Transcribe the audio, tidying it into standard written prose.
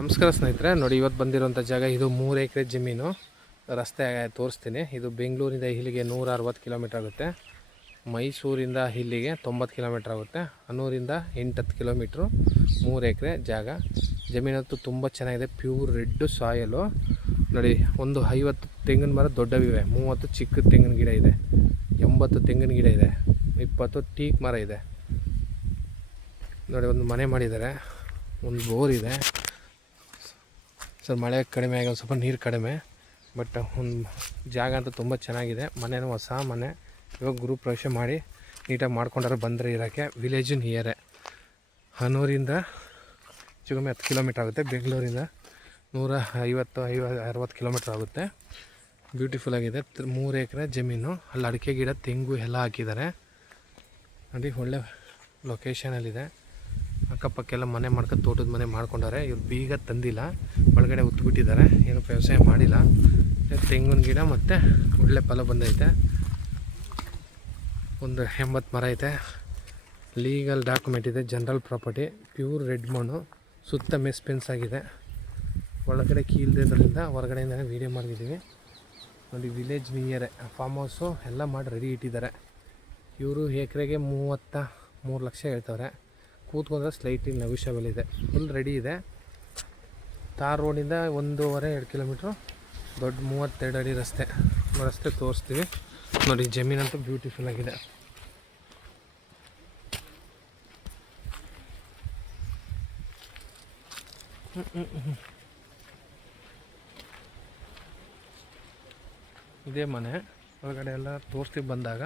ನಮಸ್ಕಾರ ಸ್ನೇಹಿತರೆ, ನೋಡಿ ಇವತ್ತು ಬಂದಿರೋಂಥ ಜಾಗ ಇದು 3 ಎಕರೆ ಜಮೀನು. ರಸ್ತೆ ತೋರಿಸ್ತೀನಿ. ಇದು ಬೆಂಗಳೂರಿಂದ ಇಲ್ಲಿಗೆ 160 ಕಿಲೋಮೀಟ್ರ್ ಆಗುತ್ತೆ. ಮೈಸೂರಿಂದ ಇಲ್ಲಿಗೆ 90 ಕಿಲೋಮೀಟ್ರ್ ಆಗುತ್ತೆ. ಹನ್ನೂರಿಂದ 8-10 ಕಿಲೋಮೀಟ್ರು. 3 ಎಕರೆ ಜಾಗ. ಜಮೀನಂತೂ ತುಂಬ ಚೆನ್ನಾಗಿದೆ. ಪ್ಯೂರ್ ರೆಡ್ ಸಾಯಲು. ನೋಡಿ, ಒಂದು 50 ತೆಂಗಿನ ಮರ ದೊಡ್ಡವಿವೆ, 30 ಚಿಕ್ಕ ತೆಂಗಿನ ಗಿಡ ಇದೆ, 80 ತೆಂಗಿನ ಗಿಡ ಇದೆ, 20 ಟೀಕ್ ಮರ ಇದೆ. ನೋಡಿ, ಒಂದು ಮನೆ ಮಾಡಿದ್ದಾರೆ, ಒಂದು ಬೋರ್ ಇದೆ. ಸರ್, ಮಳೆ ಕಡಿಮೆ ಆಗಿ ಸ್ವಲ್ಪ ನೀರು ಕಡಿಮೆ, ಬಟ್ ಒಂದು ಜಾಗ ಅಂತೂ ತುಂಬ ಚೆನ್ನಾಗಿದೆ. ಮನೆಯೂ ಹೊಸ ಮನೆ. ಇವಾಗ ಗೃಹ ಪ್ರವೇಶ ಮಾಡಿ ನೀಟಾಗಿ ಮಾಡ್ಕೊಂಡ್ರೆ ಬಂದರೆ ಇರೋಕ್ಕೆ. ವಿಲೇಜು ನಿಯರೇ. ಹನ್ನೂರಿಂದ ಹೆಚ್ಚು 10 ಕಿಲೋಮೀಟ್ರ್ ಆಗುತ್ತೆ. ಬೆಂಗಳೂರಿಂದ 150-60 ಕಿಲೋಮೀಟ್ರ್ ಆಗುತ್ತೆ. ಬ್ಯೂಟಿಫುಲ್ಲಾಗಿದೆ. 3 ಎಕರೆ ಜಮೀನು. ಅಲ್ಲಿ ಅಡಿಕೆ ಗಿಡ, ತೆಂಗು ಎಲ್ಲ ಹಾಕಿದ್ದಾರೆ. ನೋಡಿ, ಒಳ್ಳೆ ಲೊಕೇಶನಲ್ಲಿದೆ. ಅಕ್ಕಪಕ್ಕೆಲ್ಲ ಮನೆ ಮಾಡ್ಕೊಂಡು ತೋಟದ ಮನೆ ಮಾಡ್ಕೊಂಡಾರೆ. ಇವ್ರು ಬೀಗ ತಂದಿಲ್ಲ, ಒಳಗಡೆ ಉತ್ಬಿಟ್ಟಿದ್ದಾರೆ. ಏನು ವ್ಯವಸಾಯ ಮಾಡಿಲ್ಲ. ತೆಂಗಿನ ಗಿಡ ಮತ್ತು ಒಳ್ಳೆ ಫಲ ಬಂದೈತೆ. ಒಂದು 80 ಮರ ಐತೆ. ಲೀಗಲ್ ಡಾಕ್ಯುಮೆಂಟ್ ಇದೆ. General property. ಪ್ಯೂರ್ ರೆಡ್ ಮಣ್ಣು. ಸುತ್ತ ಮೆಸ್ ಫೆನ್ಸ್ ಆಗಿದೆ. ಒಳಗಡೆ ಕೀಲ್ದಿದ್ದರಿಂದ ಹೊರಗಡೆಯಿಂದನೇ ವೀಡಿಯೋ ಮಾಡಿದ್ದೀವಿ. ನೋಡಿ, ವಿಲೇಜ್ ನಿಯರೇ. ಫಾರ್ಮ್ ಹೌಸು ಎಲ್ಲ ಮಾಡಿ ರೆಡಿ ಇಟ್ಟಿದ್ದಾರೆ. ಇವರು ಎಕರೆಗೆ 33 ಲಕ್ಷ ಹೇಳ್ತವ್ರೆ. ಕೂತ್ಕೊಂಡ್ರೆ ಸ್ಲೈಟ್ಲಿ ನೆಗೋಷಿಯಬಲ್ ಇದೆ. ಫುಲ್ ರೆಡಿ ಇದೆ. ತಾರ್ ರೋಡಿಂದ 1.5-2 ಕಿಲೋಮೀಟ್ರು. ದೊಡ್ಡ 32 ಅಡಿ ರಸ್ತೆ ತೋರಿಸ್ತೀವಿ. ನೋಡಿ, ಜಮೀನಂತೂ ಬ್ಯೂಟಿಫುಲ್ ಆಗಿದೆ. ಇದೇ ಮನೆ. ಒಳಗಡೆ ಎಲ್ಲ ತೋರಿಸ್ತೀವಿ ಬಂದಾಗ.